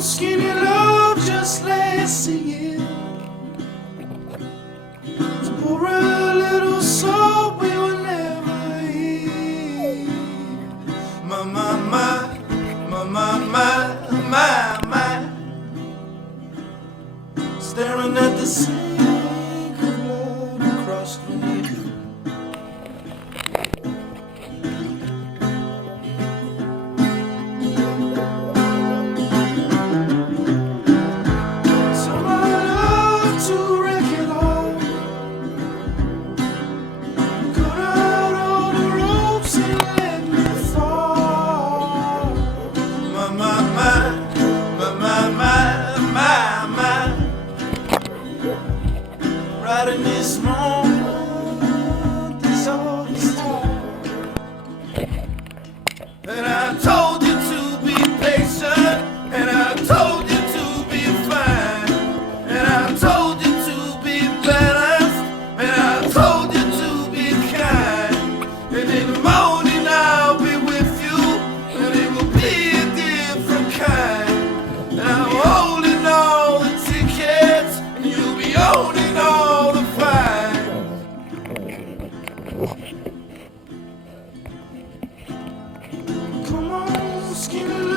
skinny love just last a year. To pour a little salt we will never hear. My, my, my, my, my, my, my, my. Staring at the sink of blood across the knee. Right in this moment, this all is time. And I told you to be patient, and I told you to be fine, and I told you to be balanced, and I told you to be kind. And in the morning I'll be with you, and it will be a different kind. And I'm holding all the tickets, and you'll be owning all the fine. Come on, skinny